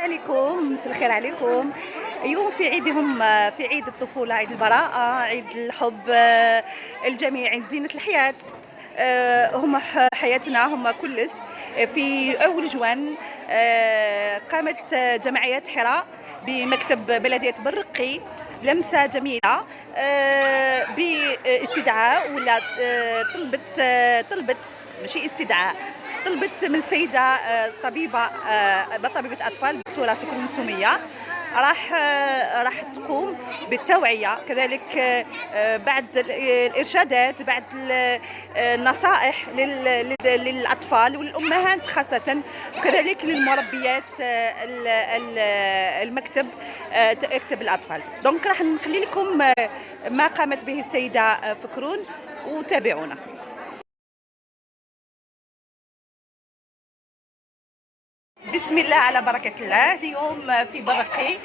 عليكم، مساء الخير عليكم. اليوم في عيدهم، في عيد الطفولة، عيد البراءة، عيد الحب، الجميع، عيد زينة الحياة. هم حياتنا، هم كلش. في أول جوان قامت جمعية حراء بمكتب بلدية برقي لمسة جميلة باستدعاء ولا طلبت ماشي استدعاء، طلبت من سيدة طبيبة أطفال دكتورة فكرون سمية راح تقوم بالتوعية كذلك، بعد الإرشادات، بعد النصائح للأطفال والأمهات خاصة، وكذلك للمربيات المكتب الأطفال. دونك راح نخلي لكم ما قامت به السيدة فكرون وتابعونا. بسم الله على بركة الله. اليوم في برقي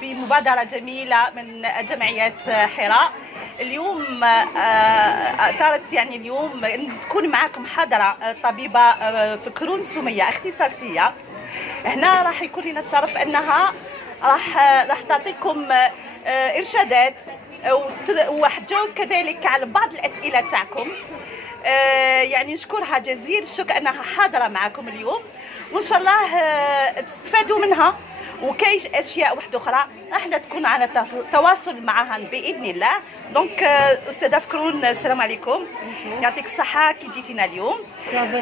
بمبادرة جميلة من جمعية حراء. اليوم أثارت يعني اليوم تكون معكم حاضرة طبيبة فكرون سمية اختصاصية. هنا راح يكون لنا الشرف أنها راح تعطيكم إرشادات وتجاوب كذلك على بعض الأسئلة تاعكم. يعني نشكرها جزيل الشكر أنها حاضرة معكم اليوم، وإن شاء الله تستفادوا منها. وكايش أشياء واحدة أخرى راح تكون على تواصل معها بإذن الله. دونك أستاذة فكرون، السلام عليكم، يعطيك الصحة كي جيتينا اليوم،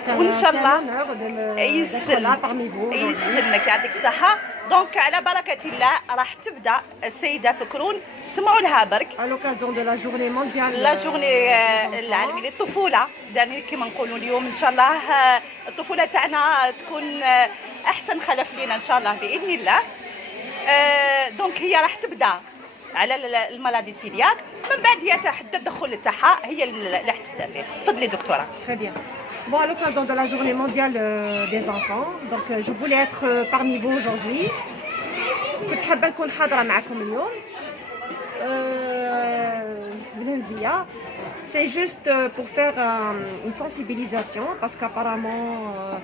وإن شاء الله يسلمك يعطيك الصحة. دونك على بركة الله راح تبدأ السيدة فكرون، سمعوا لها برك. à l'occasion de la journée mondiale لا جورني العالمية للطفولة، يعني كما نقولوا اليوم إن شاء الله الطفولة تاعنا تكون أحسن خلف لنا إن شاء الله بإذن الله. دونك هي راح تبدأ على المالادي سيلياك، من بعد هي تحت التدخل تاعها هي اللي راح تبدأ فيه. تفضلي دكتورة. Très bien. Bon, à l'occasion de la journée mondiale des enfants, donc je voulais être parmi vous aujourd'hui. كنت حابة نكون حاضرة معكم اليوم. بالهمزية. C'est juste pour faire une sensibilisation parce qu'apparemment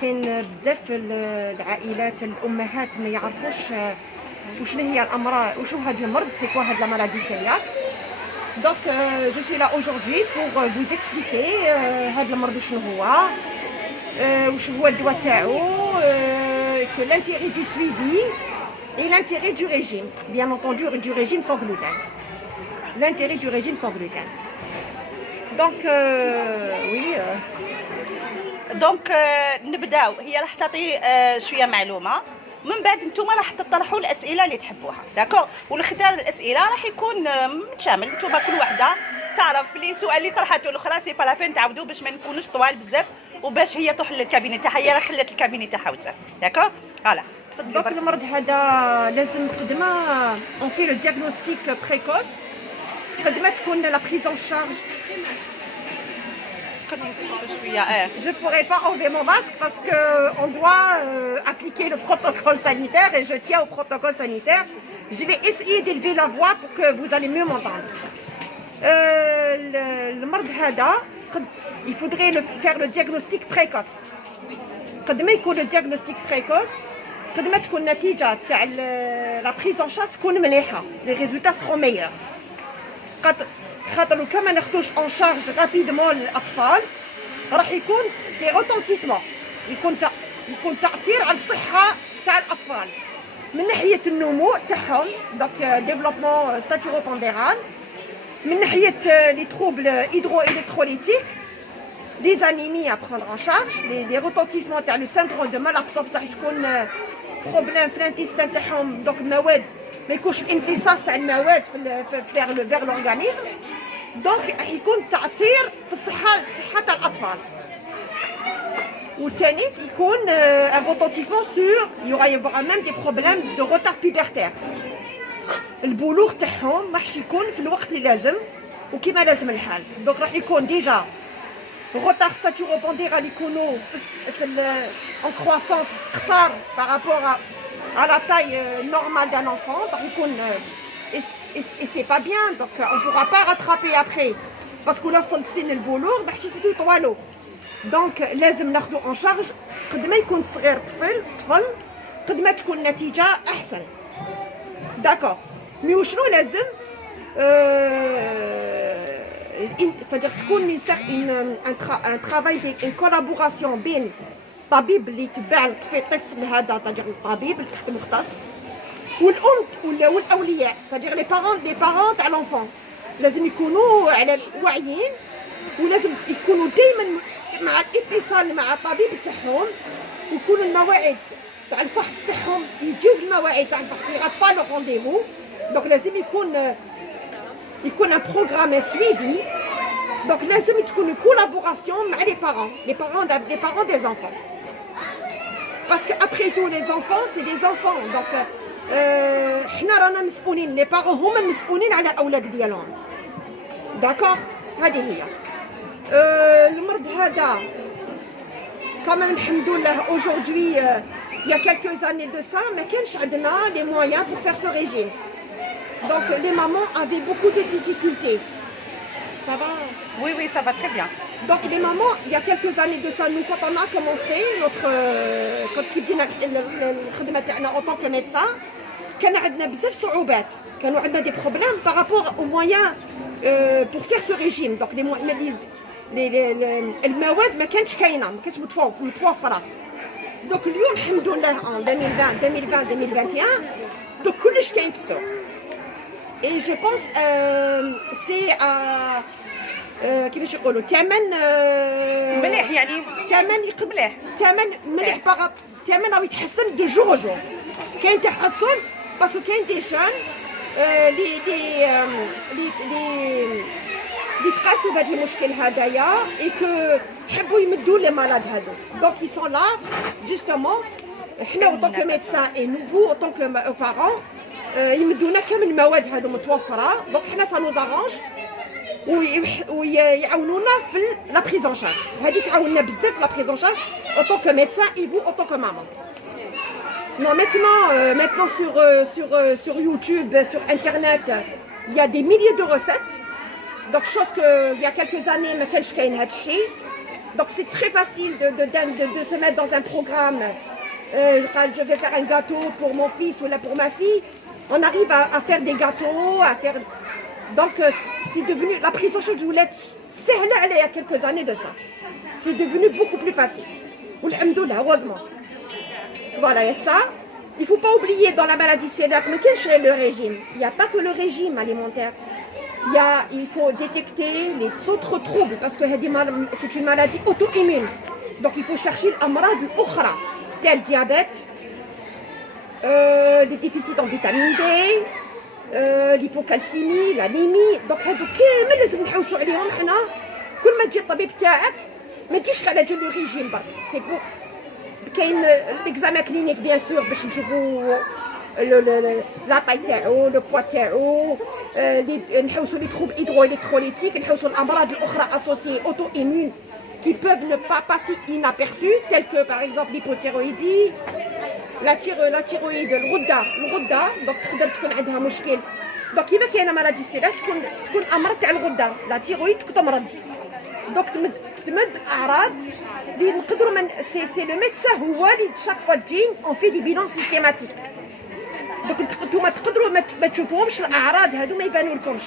كاين بزاف العائلات الأمهات ما يعرفوش وشنو هي الأمراض، وشنو هذا المرض، c'est quoi هاد la maladie cœliaque. Donc je suis là aujourd'hui pour vous expliquer هاد المرض شنو هو، وشنو هو الدواء تاعو، que l'intérêt du suivi et l'intérêt du régime, bien entendu du régime sans gluten. L'intérêt du régime sans gluten. Donc oui. دونك نبداو. هي راح تعطي شويه معلومه، من بعد نتوما راح تطرحوا الاسئله اللي تحبوها، داكور. والاختيار الاسئله راح يكون متشامل، نتوما كل وحده تعرف لي سؤال اللي طرحته الاخرى، سي با لابين تعاودوا باش ما نكونوش طوال بزاف، وباش هي تروح للكابيني تاعها. هي راه خلات الكابيني تاعها وتا، داكور. فوالا دونك المرض هذا لازم قد ما اون في لو دياغنوستيك بريكوس، قد ما تكون لا بريز اون شارج. Je ne pourrais pas enlever mon masque parce qu'on doit appliquer le protocole sanitaire et je tiens au protocole sanitaire. Je vais essayer d'élever la voix pour que vous allez mieux m'entendre. Le مرض هذا il faudrait faire le diagnostic précoce. قد ما يكون le diagnostic précoce قد ما تكون النتيجة تاع la prise en charge تكون مليحة. Les résultats seront meilleurs. خاطر لو كان ما ناخذوش اون شارج رابيدمون الاطفال راح يكون في روتونتيسمون، يكون تاثير على الصحه تاع الاطفال من ناحيه النمو تاعهم، دونك ديفلوبمون ستاتيروبونديرال، من ناحيه لي تروبل هيدرو الكتروليتيك، لي انيمي ا بروندر ان شارج، لي روتونتيسمون تاع لو سيندروم دو مالابسوربسيون راح تكون بروبليم في الانتيستان تاعهم، دونك المواد ما يكونش الامتصاص تاع المواد فيغ لورغانيزم، دونك راح يكون تاثير في الصحه تاع الاطفال. والثاني يكون ان روتونتيسمون سور يوغا ميم دي بروبليم دو روتار بيبرتير، البلوغ تاعهم ما راحش يكون في الوقت اللي لازم وكيما لازم الحال. دونك راح يكون ديجا روتار ستاتيروبونديرال يكونوا في ان كرواسونس قصار بارابور à la taille normale d'un enfant, donc et c'est pas bien, donc on ne pourra pas rattraper après parce que lorsqu'on السن البلوغ ما حش يطوالو. دونك لازم ناخذو ان شارج قد ما يكون صغير طفل ما تكون النتيجه احسن. داكور مي وشنو لازم c'est-à-dire تكون ان ترافاي ان كولابوراسيون بين الطبيب اللي يتبع الطفل هذا، تاجر الطبيب المختص، والام والاولياء، c'est-à-dire les parents تاع l'enfant لازم يكونوا على واعيين، ولازم يكونوا دائما مع الاتصال مع الطبيب تاعهم، ويكونوا المواعيد تاع الفحص تاعهم يجيو في المواعيد تاع الفحص، يغات با لو رونديفو. دونك لازم يكون ان بروغرام سويفي. دونك لازم تكون كولابوراسيون مع لي بارون دي زانفون، باسكو ابخي تو لي زانفون سي دي زانفون. دونك حنا رانا مسؤولين، لي بارون هما مسؤولين على الاولاد ديالهم. داكور هذه هي. المرض هذا كمان الحمد لله aujourd'hui il y a quelques années de ça ما كانش عندنا les moyens pour faire ce régime. Donc les mamans avaient beaucoup de difficultés. Ça va? Oui, ça va très bien. Donc les mamans, il y a quelques années de ça, nous quand on a commencé notre quand بدينا الخدمه تاعنا en tant que médecin كان عندنا بزاف صعوبات، كانوا عندنا des problèmes par rapport aux moyens pour faire ce régime. Donc المواد ما كانتش كاينه، ما كانتش متوفره. دونك اليوم الحمد لله en 2021 دونك كلش كاين في السوق. Et je pense c'est كيفاش يقولوا ثمن مليح، يعني ثمن مليح، ثمن مليح ثمن راهو يتحسن دو جور او جور. كاين تحسن باسكو كاين دي جون اللي تقاسوا بهذا المشكل هذايا اي كو يحبوا يمدوا لي مالاد هادو. دونك ils sont là justement حنا en tant que médecin et nous vous en tant que parents يمدونا كامل المواد هادو متوفره. دونك حنا سا نوز ارانج ويعاونونا في لا بريز ان شارج. هذه تعاوننا بزاف لا بريز ان شارج en tant que médecin et vous en tant que maman. Non, maintenant sur YouTube, sur internet, il y a des milliers de recettes. Donc chose que il y a quelques années ما كانش كاين هذا الشيء. Donc c'est très facile de se mettre dans un programme. Je vais faire un gâteau pour mon fils ou là pour ma fille. On arrive à faire des gâteaux, à faire. Donc c'est devenu la prise en charge ولات سهله il y a quelques années de ça. C'est devenu beaucoup plus facile. Alhamdoulilah, heureusement. Voilà, il y a ça. Il ne faut pas oublier dans la maladie cœliaque, mais quel est le régime? Il n'y a pas que le régime alimentaire. Il faut détecter les autres troubles parce que c'est une maladie auto-immune. Donc il faut chercher l'amrad l'aukhra, tel diabète, les déficits en vitamine D, l'hypocalcémie, l'anémie. Donc هادو كامل لازم نحوسوا عليهم حنا. كل ما تجي الطبيب تاعك ما تجيش على جال لو ريجيم برك. سي بو كاين ليكزامان كلينيك بيان سور باش نشوفوا لاطاي تاعو، لو بوا تاعو، نحوسوا لي تروب هيدروالكتروليتيك، نحوسوا الامراض الاخرى اسوسيي اوتو ايمون qui peuvent ne pas passer inaperçus, tels que par exemple l'hypothyroïdie, la thyroïde, الغدة. donc تقدر تكون عندها مشكل. donc كيما كاينه مالادي سيلاك تكون امراض تاع الغدة، لا تيرويد تمرض. donc تمد اعراض اللي نقدروا سي لو ميدسان هو اللي شاك فوا تجي اون في دي بيلون سيستيماتيك. دونك نتوما تقدروا ما تشوفوهمش الاعراض هادو، ما يبانوا لكمش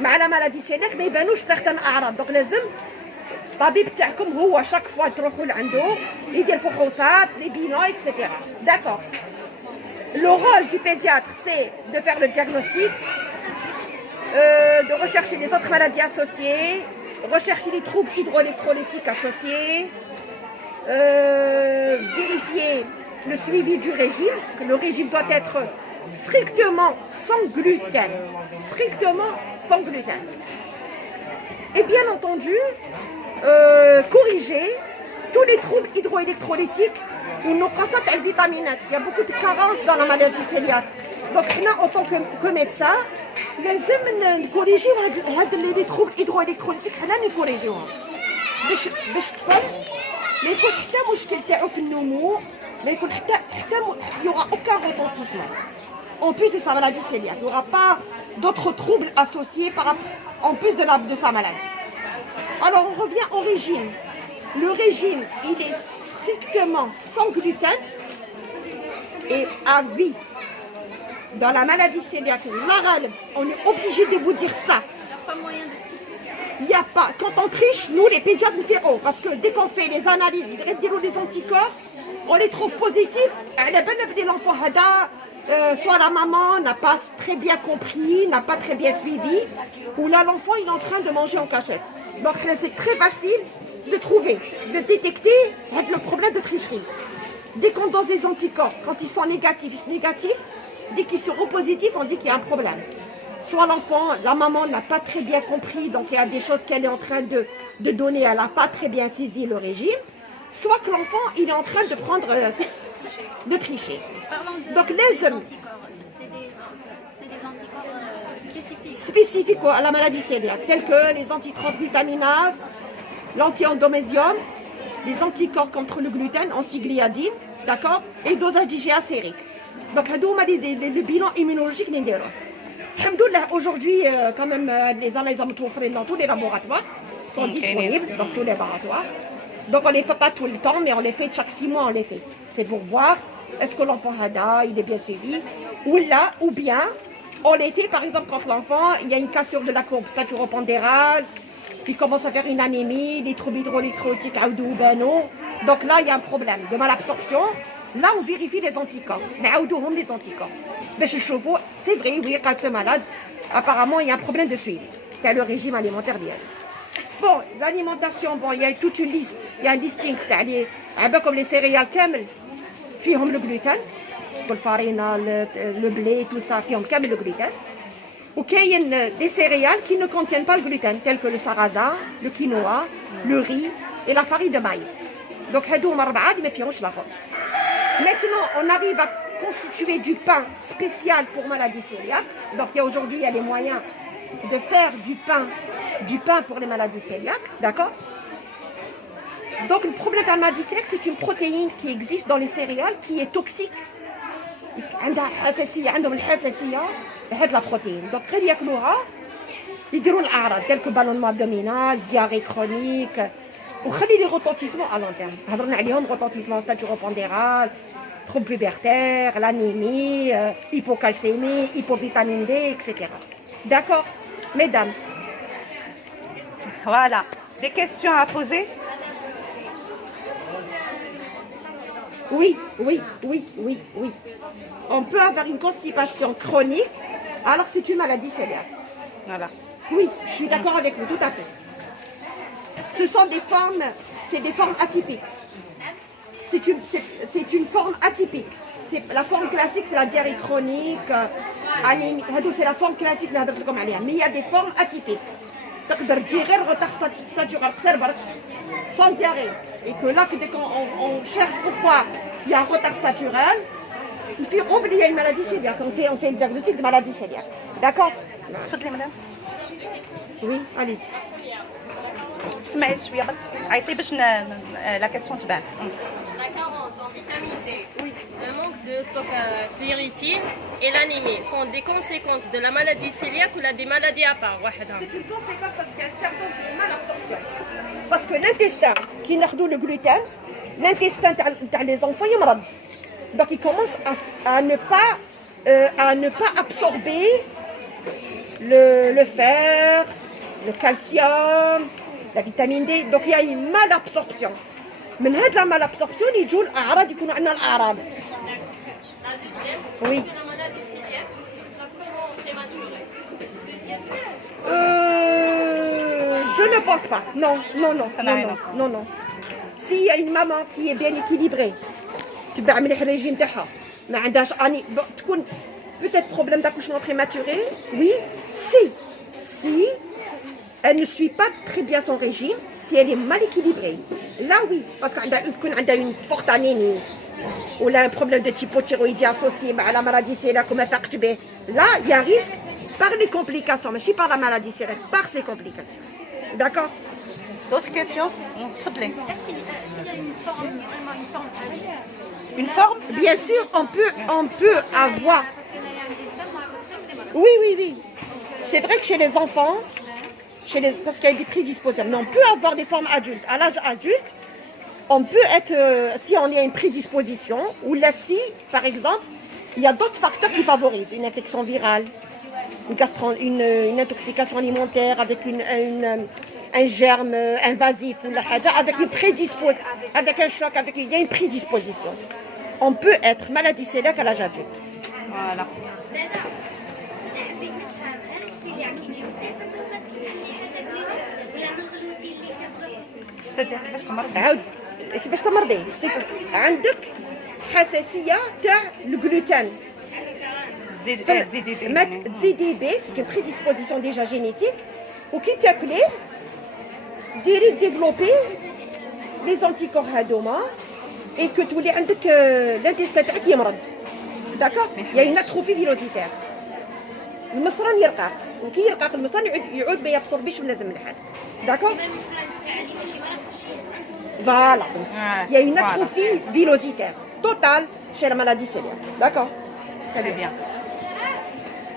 مع لا مالادي سيلاك، ما يبانوش سيغتان اعراض. دونك لازم الطبيب تاعكم هو شاك فوا تروحوا لعنده يدير فحوصات لي بيلون اكسيتيرا. داكور. Le rôle du pédiatre, c'est de faire le diagnostic, de rechercher les autres maladies associées, rechercher les troubles hydroélectrolytiques associés, vérifier le suivi du régime, que le régime doit être strictement sans gluten. Strictement sans gluten. Et bien entendu, corriger tous les troubles hydroélectrolytiques ou nos carences en vitamines. Il y a beaucoup de carences dans la maladie cœliaque. Donc, en tant que médecin, لازم نكوريجيو هاد لي troubles hydroélectrolytiques. حنا نكوريجيوهم باش الطفل ما يكونش حتى مشكل تاعو في النمو، ما يكون حتى il y aura aucun retentissement. En plus de sa maladie cœliaque, il n'y aura pas d'autres troubles associés en plus de sa maladie. Alors on revient au régime. Le régime, il est strictement sans gluten. et à vie. Dans la maladie cœliaque, on est obligé de vous dire ça. Il n'y a pas. Quand on triche, nous les pédiatres, nous faisons. Parce que dès qu'on fait les analyses, les anticorps, on les trouve positifs. L'enfant, soit la maman n'a pas très bien compris, n'a pas très bien suivi, ou là l'enfant il est en train de manger en cachette. Donc c'est très facile de trouver, de détecter le problème de tricherie. Dès qu'on dose les anticorps, quand ils sont négatifs, ils sont négatifs. Dès qu'ils seront positifs, on dit qu'il y a un problème. Soit l'enfant, la maman n'a pas très bien compris, donc il y a des choses qu'elle est en train de donner, elle n'a pas très bien saisi le régime. Soit que l'enfant, il est en train de prendre, de tricher. Donc les anticorps, c'est des anticorps spécifiques à la maladie cœliaque, tels que les antitransglutaminases, l'anti-endomésium, les anticorps contre le gluten, antigliadine, d'accord, et le dosage d'IgA sérique. Donc, le bilan immunologique n'est pas. Alhamdoulilah, aujourd'hui, quand même, les analyses dans tous les laboratoires sont disponibles, dans tous les laboratoires. Donc, on ne les fait pas tout le temps, mais on les fait chaque 6 mois, on les fait. C'est pour voir est-ce que l'enfant il est bien suivi, ou bien on les fait, par exemple, quand l'enfant, il y a une cassure de la courbe staturopondérale, il commence à faire une anémie, les troubles hydroélectrolytiques, donc là, il y a un problème de malabsorption. Là, on vérifie les anticorps. Les anticorps. Mais je chauffe, c'est vrai, oui, quand c'est malade, apparemment, il y a un problème de suivi. C'est le régime alimentaire bien. Bon, l'alimentation, bon, il y a toute une liste. Il y a un listing. Un peu comme les céréales camel, fihom le gluten, le farina, le blé, tout ça, fihom camel le gluten. Ou qu'il y a des céréales qui ne contiennent pas le gluten, tels que le sarrasin, le quinoa, le riz et la farine de maïs. Donc, hadoum arba'ad, mais fihom shlahom. Maintenant, on arrive à constituer du pain spécial pour maladie cœliaque. Donc, aujourd'hui, il y a les moyens de faire du pain pour les maladies cœliaques, d'accord? Donc, le problème de la maladie cœliaque, c'est une protéine qui existe dans les céréales qui est toxique. عندها حساسية عندهم الحساسية لهاد la protéine. Donc, quand ils ياكلوها يديروا الأعراض telles que ballonnement abdominal, diarrhée chronique. وخلي les retentissements à long terme. هضرنا عليهم retentissement staturopondéral, trouble pubertaire, l'anémie, hypocalcémie, hypovitamine D, etc. D'accord, mesdames? Voilà. Des questions à poser? Oui. On peut avoir une constipation chronique alors que c'est une maladie cœliaque. Voilà. Oui, je suis d'accord avec vous, tout à fait. Ce sont des formes, c'est des formes atypiques. C'est une forme atypique. La forme classique, c'est la diarrhée chronique, anémie. C'est la forme classique, mais il y a des formes atypiques. Sans diarrhée. Et que là, dès qu'on cherche pourquoi il y a un retard staturel, il faut oublier une maladie cœliaque. On fait un diagnostic de maladie cœliaque. D'accord? madame. Oui, allez-y. اسمعي شويه عيطي باش لا كيسيون تبان. La carence en vitamine D, le manque de stock ferritine et l'anémie sont des conséquences de la maladie cœliaque ou des maladies à part. C'est une conséquence parce qu'il y a un certain nombre de malabsorption. Parce que l'intestin, qui n'a le gluten, l'intestin des enfants, il malade. Donc il commence à ne pas absorber le fer, le calcium, la vitamine D. Donc il y a une malabsorption. من هاد la malabsorption يجوا الأعراض يكونوا عندنا الأعراض. Oui. Je ne pense pas. Non. S'il y a une maman qui est bien équilibrée, تبع مليح الريجيم تاعها، ما عندهاش تكون peut-être problème d'accouchement prématuré. Oui, si elle ne suit pas très bien son régime, si elle est mal équilibrée. Là oui, parce qu'elle a une forte anémie ou là un problème de hypothyroïdie associé à la maladie cœliaque comme un facteur B. Là, il y a un risque par les complications, mais pas par la maladie cœliaque, par ses complications. D'accord? D'autres questions? تفضلي. Est-ce qu'il y a une forme, vraiment une forme Une forme? Bien sûr, on peut avoir. Oui. C'est vrai que chez les enfants, parce qu'il y a des prédispositions, mais on peut avoir des formes adultes. À l'âge adulte, On peut être, si on a une prédisposition, ou là si, par exemple, il y a d'autres facteurs qui favorisent une infection virale, une intoxication alimentaire avec un germe invasif ou la haja, avec une prédisposition, avec un choc, il y a une prédisposition. On peut être maladie cœliaque à l'âge adulte. Voilà. حبيت نفهم هل السيلياك يجي بالدسم ولا اللي حدك ليهم ولا من الغلوتين اللي تاكلهم؟ سيدي كيفاش تمرض؟ عاود كيفاش تمرضي؟ عندك حساسيه تاع الجلوتين. تزيدي بي سي اون بريديسبوزيسيون ديجا جينيتيك وكي تاكليه ديري ديفلوبي لي زانتيكور هادوما اي كو تولي عندك الانتستان تاعك يمرض. داكور يا اون اتروفي فيلوزيتير. المصران يرقق وكي يرقق المصران يعود ما يابسوربيش من لازم الحال. داكور المصران تاع اللي ماشي مرض الشيء فوالا يا اون اتروفي فيلوزيتير توتال chez la maladie cœliaque. D'accord. Très bien.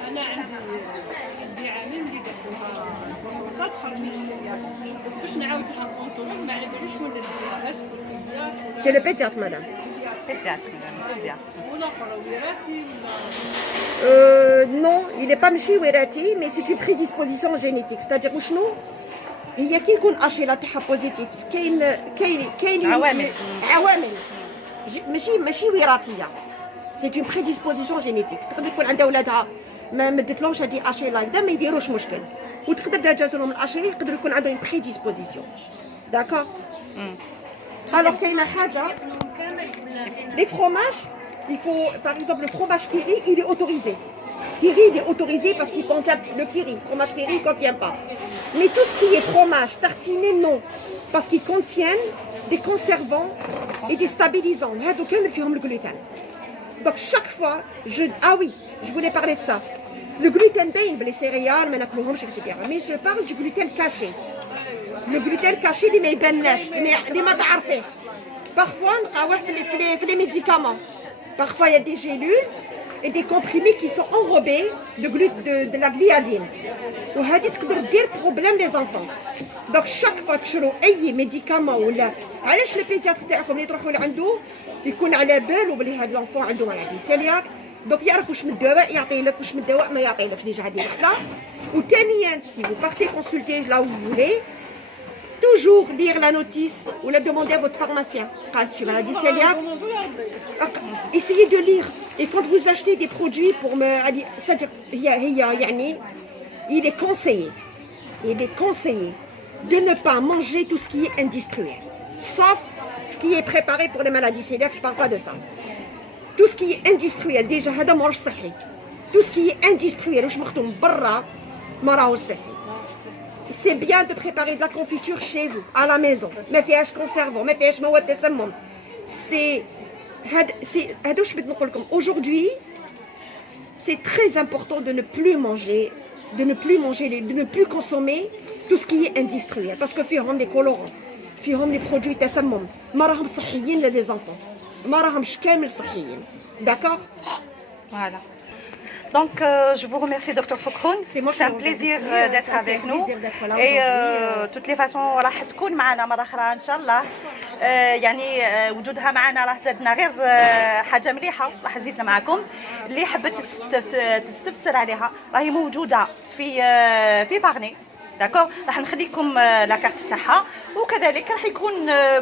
انا عندي عامين اللي درتوها كورسات خرجني السيلياك باش نعاود نكونطرول ما على باليش ولا نديرها اسكو C'est le pédiatre, madame. Pédiatre. ولا قرويراتي Non, il n'est pas ماشي وراثي, mais c'est une prédisposition génétique. C'est-à-dire وشنو؟ هي كي يكون اشيلا تاعها بوزيتيف كاين عوامل ماشي وراثيه. C'est une prédisposition génétique. تقدر يكون عندها ولادها ما مدتلهمش هذه اشيلا هكذا ما يديروش مشكل. وتقدر تجاز لهم الاشيلا يقدر يكون عندهم une prédisposition. D'accord. Alors كاينه حاجه les fromages, il faut, par exemple, le fromage Kiri, il est autorisé. Kiri, il est autorisé parce qu'il contient le Kiri. Fromage Kiri, il ne contient pas. Mais tout ce qui est fromage tartiné, non. Parce qu'ils contiennent des conservants et des stabilisants. Donc, il y a le gluten. Donc, chaque fois, ah oui, je voulais parler de ça. Le gluten, les céréales, etc. Mais je parle du gluten caché. Le gluten caché, il est ben lèche, il est matarfé. Parfois, les médicaments. Parfois, il y a des gélules et des comprimés qui sont enrobés de la gliadine. Donc, ça peut dire problème des enfants. Donc, chaque fois que tu as un médicament ou là, علاش le pédiatre تاعكم اللي تروحوا لعنده يكون على باله بلي هذا الانفون عنده مرض سيلياك دونك يعرف واش من الدواء يعطي لك واش من الدواء ما يعطيلكش ديجا هذه وحده. وثانيا si vous partez consulter là où vous voulez, toujours lire la notice ou la demander à votre pharmacien. Quand tu as maladie cœliaque, essayez de lire. Et quand vous achetez des produits pour me, c'est-à-dire, il est conseillé de ne pas manger tout ce qui est industriel, sauf ce qui est préparé pour les maladies cœliaques. Je ne parle pas de ça. Tout ce qui est industriel, déjà, tout ce qui est industriel, c'est bien de préparer de la confiture chez vous, à la maison. Mais faites conservant, mais faites مواد تسمم. Aujourd'hui, c'est très important de ne plus manger, de ne plus consommer tout ce qui est industriel. Parce que فيهم des colorants, فيهم des produits تسمم. ما راهم صحيين للي enfants. ما راهمش كامل صحيين. D'accord? Voilà. Donc, je vous remercie, Dr Fokroun. C'est un plaisir d'être avec nous. Et de toutes les façons, راح تكون معنا مرة أخرى إن شاء الله. يعني وجودها معنا راح زادنا غير حاجة مليحة راح زيدنا معكم. اللي حبت تستفسر عليها راهي موجودة في باغني. داكور راح نخليكم لا كارت تاعها وكذلك راح يكون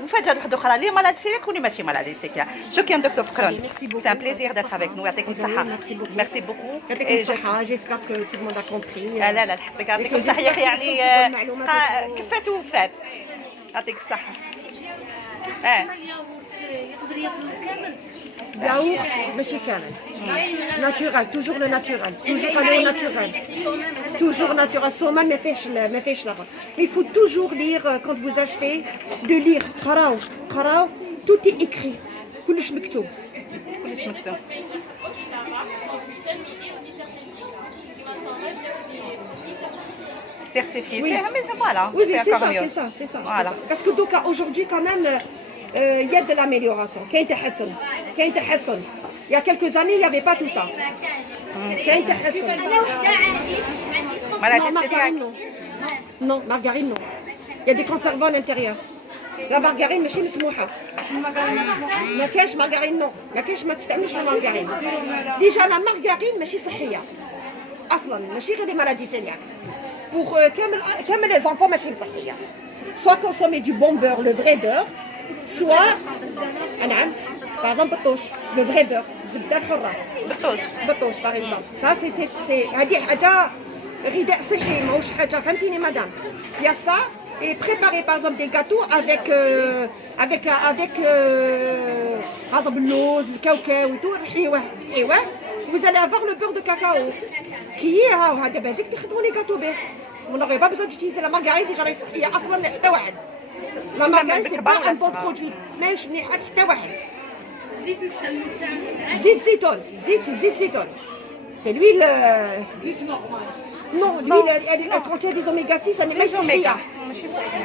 مفاجاه واحده اخرى اللي مالاد سيريك واللي ماشي مالاد سيريك. شكرا دكتور فكران. سي ان بليزير داتر افيك نو. يعطيكم الصحه. ميرسي بوكو. يعطيكم الصحه. جيسبر كو تو موند ا كومبري. لا الحق يعطيكم الصحه يا اخي يعني كفات وفات. يعطيك الصحه. يقدر ياكلوا كامل ياو ماشي كامل. ناتورال توجور لو ناتورال توجور لو ناتورال toujours naturel. Soma ما فيش لا. Il faut toujours lire quand vous achetez, de lire. قراو tout est écrit. كلش مكتوب. Certifié. Oui. Voilà. Oui, c'est ça. Voilà. Parce que donc aujourd'hui quand même il y a de l'amélioration. كاين تحسن. Il y a quelques années, il n'y avait pas tout ça. Non, margarine, non. Non, margarine, non. Il y a des conservants à l'intérieur. لا مارغارين ماشي مسموحه. ما كاينش مارغارين، نو ما كاينش، ما تستعملش المارغارين. ديجا لا مارغارين ماشي صحيه اصلا، ماشي غير لي مالادي سيلياك. بوغ كامل لي زونفون ماشي صحيه. سوا كونسومي دو بون بور، لو فري بور، سوا نعم باغ اكزومبل بطوش، لو فري بور، الزبده الحره بطوش باغ اكزومبل. سا سي هادي حاجه غذاء صحي ماهوش حاجه، فهمتيني مدام؟ يا سا et préparer par exemple des gâteaux avec par exemple l'ose, le cacao et tout, vous allez avoir le beurre de cacao qui est هذا بعدك تخدموا les gâteaux به. Vous n'aurez pas besoin d'utiliser la margarine déjà صحيه اصلا حتى واحد. La margarine c'est pas un bon produit ماهيش مليحه حتى واحد. الزيت نستعملو تاع زيت زيتون، زيت زيتون c'est l'huile زيت نورمال. non l'huile elle contient des oméga 6 elle ماهيش صحيه.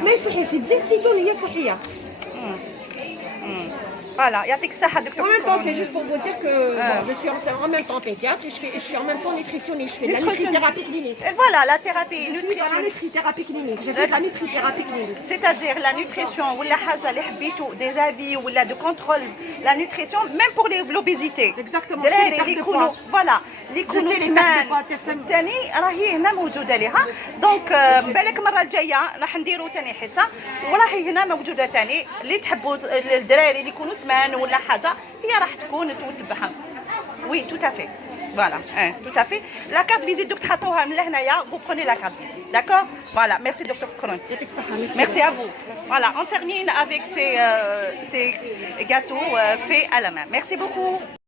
ماهيش صحيه، سي زيت زيتون هي صحيه. فوالا يعطيك الصحه دكتور. En même temps, c'est juste pour vous dire que bon, je suis en même temps pédiatre et je suis en même temps nutritionniste. Je fais de la nutrithérapie clinique. Et voilà la thérapie Je suis dans la nutrithérapie clinique. J'ai fait de la nutrithérapie clinique. c'est-à-dire la nutrition ولا حاجه اللي حبيتو des avis ولا de contrôle la nutrition même pour l'obésité. Exactement. دراري اللي يكونوا فوالا اللي يكونوا سمان سمان ثاني راهي هنا موجوده ليها. دونك بالك المره الجايه راح نديروا ثاني حصه وراهي هنا موجوده ثاني اللي تحبوا الدراري اللي يكونوا سمان ولا حاجه هي راح تكون تتبعها. وي تو افي فوالا تو افي. لا كارت فيزيت دوك تحطوها من لهنايا vous prenez la carte visite d'accord. Voilà, merci docteur Kron. يعطيك الصحة. Merci à vous. Voilà, on termine avec ces gâteaux faits à la main. Merci beaucoup.